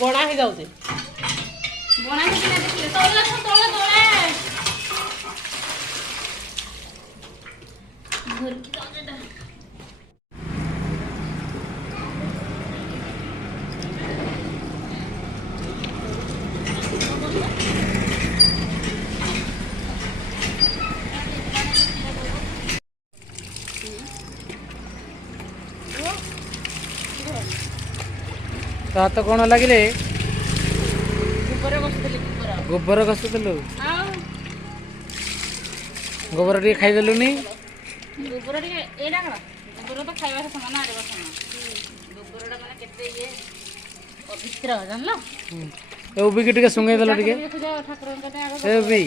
बड़ा हो जाऊे बना के ना देखिए तोले घर की दादा तो हाथ कौन लगे गोबर बसुली गोबर घसुलु गोबर टे खाईदेलुनि गोबर टे एडा करा गोबर तो खाइबा समान आरे बसना गोबरटा माने केते ये पवित्र जानलो ए उबी के टिके सुंगे देलो टिके ठाकुर कते आगो ए उबी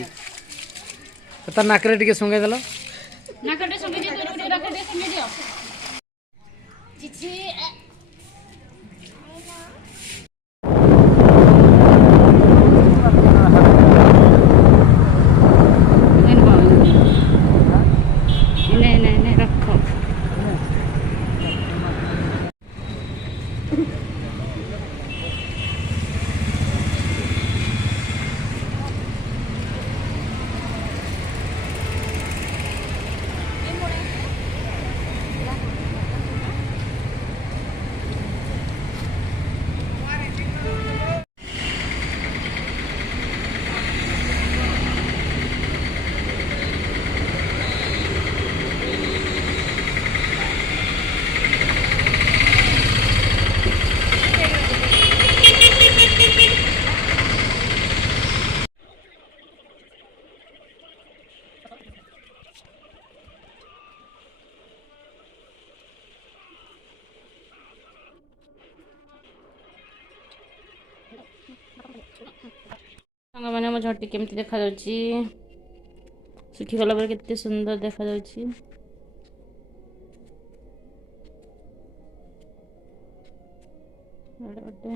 त नाकरे टिके सुंगे देलो नाकरे सुंगे दियो तो नाकरे सुंगे दियो चिची मैंने मो झटी केमती देखा सुखी गला केते सुंदर देखा गोटे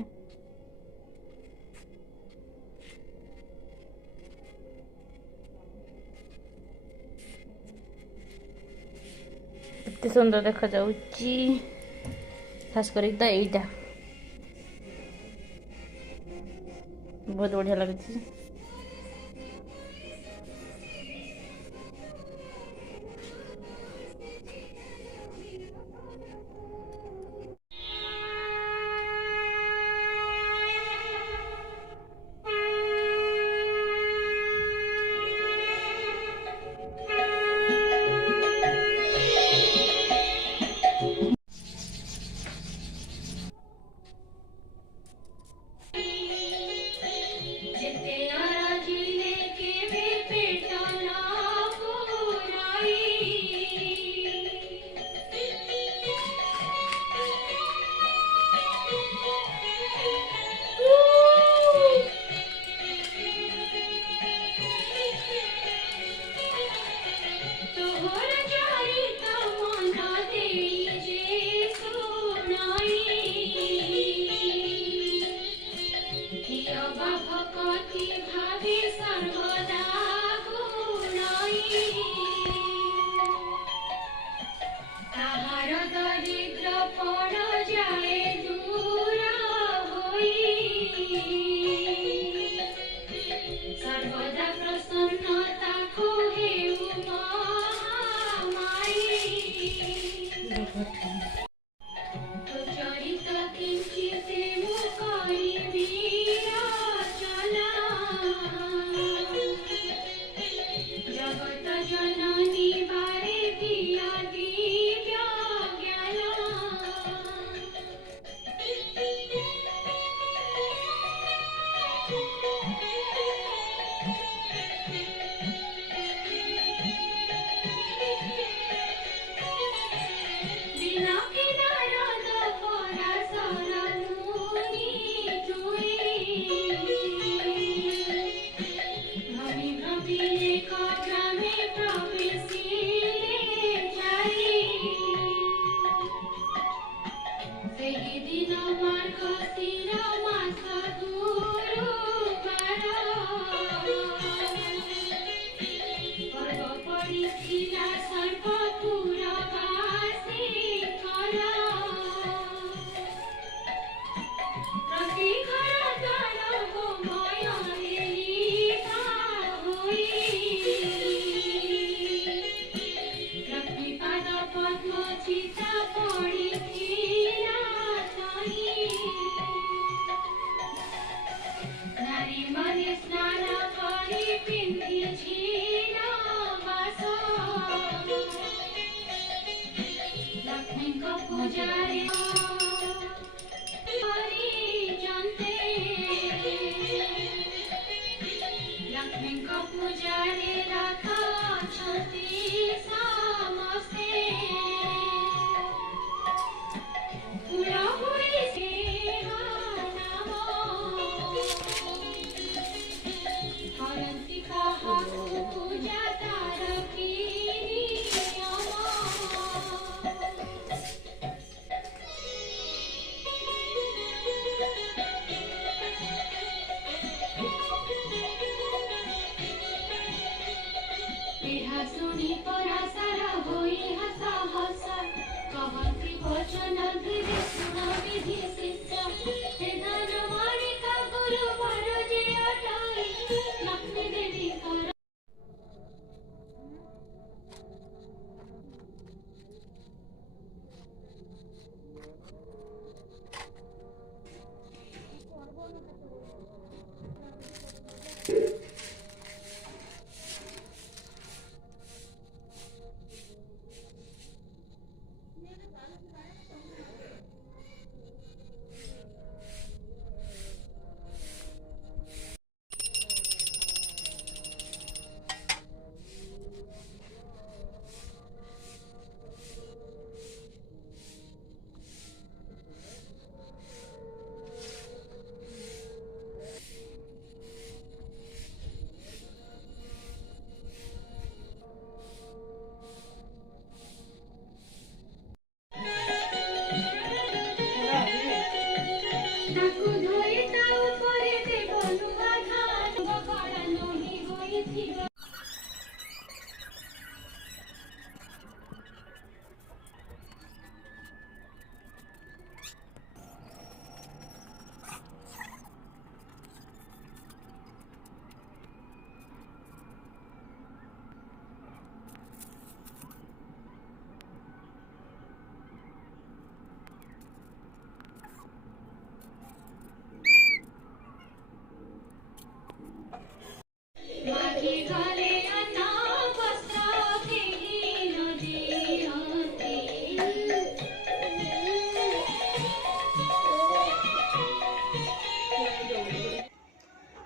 केते सुंदर देखा खास कर यहीटा बहुत बढ़िया लगे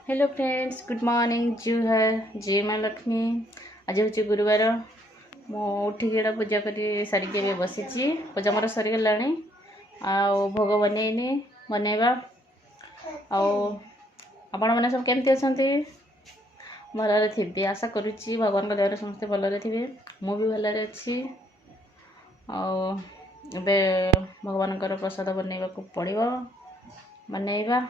हेलो फ्रेंड्स, गुड मॉर्निंग। जू है जय माँ लक्ष्मी। आज हूँ गुरुवार। मु उठिक पूजा कर सारिके बसी। पूजा मोर सरीगला। भोग बनईनी बनइबा। आपण मैंने सब केमती अच्छा भलरे थे आशा करुच्ची। भगवान दया समस्ते भलरे थे। मु भी भलरे अच्छी। आबे भगवान प्रसाद बनइबा को पड़ो बनइबा।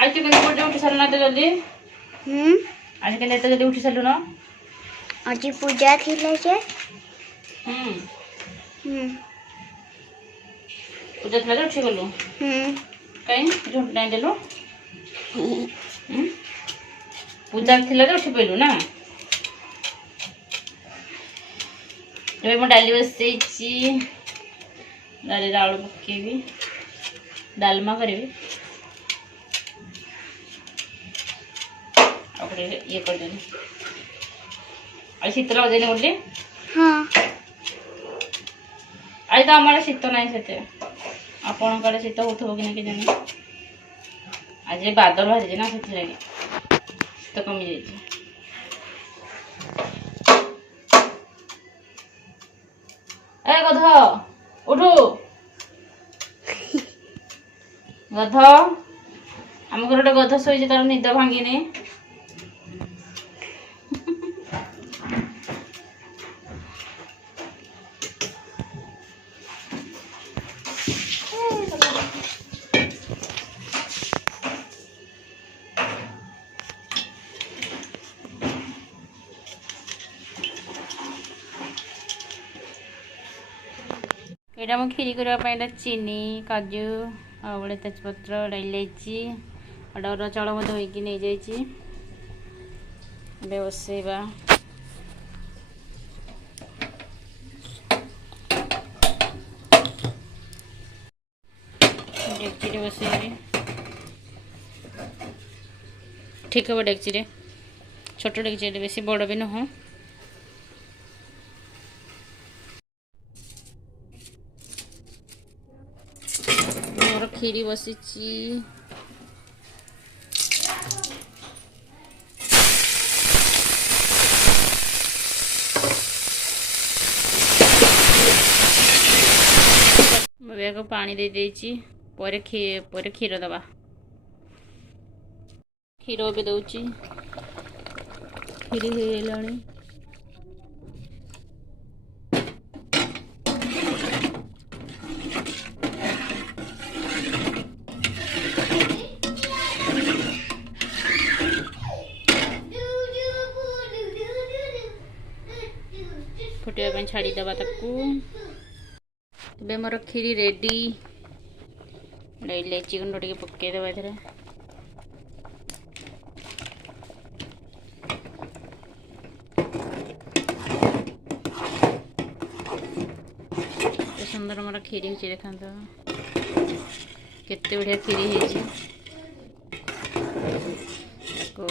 आज तो केंद्र उठी सारू ना तो जल्दी। आज के तो जल्दी उठी सारू ना। आज पूजा थी जे। पूजा थी तो उठी गलु। कहीं झुंट नहीं देलु। पूजा थी तो उठी पड़लु ना। जब मैं डाली बसई डाली आलू पकेबी डालमा करी ये कर देनी। आज शीत लगे बोली। हाँ आज तो आम शीत ना से आपण कड़े शीत उठब कि नहीं जानी। आज बादल बाहरी ना से शीत कमी जाइए। ए गध उठू गध। आम घर गोटे गध शोचे तार निद भांगिनी। यहाँ मुझे खीरी करने चीनी काजू आगे तेजपत्र इलायची अरुआ चाउल धोईकी नहीं जाइए। बसैबा डेक्ची बसैबी। ठीक हम डेक्ची छोट डेक्ची बेस बड़ भी नुह। मोर खीरी बसी। को पानी दे देची पर क्षीर दबा। क्षीर भी दौची खीरी हो फुटिया छाड़ी दबा ताकू। तबे मोर खीरी रेडी। इलायची गुंड टे पकईदेव ए सुंदर मोर खीरी हो देखा केते बढ़िया खीरी हो।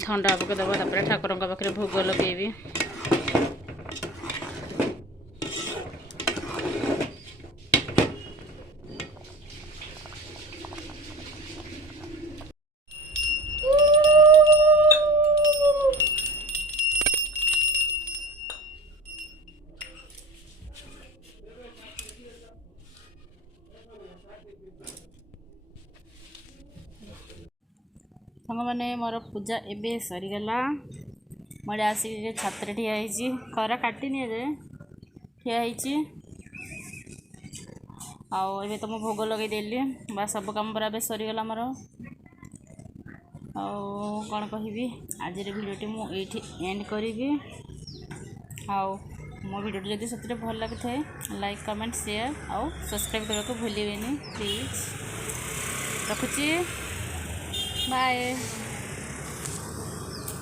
ठंडा पकईदेव ठाकुर पाखे भोग लगे। सांग मैंने मोर पूजा एबे सरीगला मैं आसिक छात्र ठिया खरा काटिनी ए ठिया आवे तो मो भोग लगे देली बा सब कम बराबर सरीगला मोर कौन कहि आज भिडियोटी मुझे एंड करी मो भिडियोटी जब सतरे भल लगी था लाइक कमेंट शेयर आउ सब्सक्राइब करने को भूलें प्लीज रखुची बाय।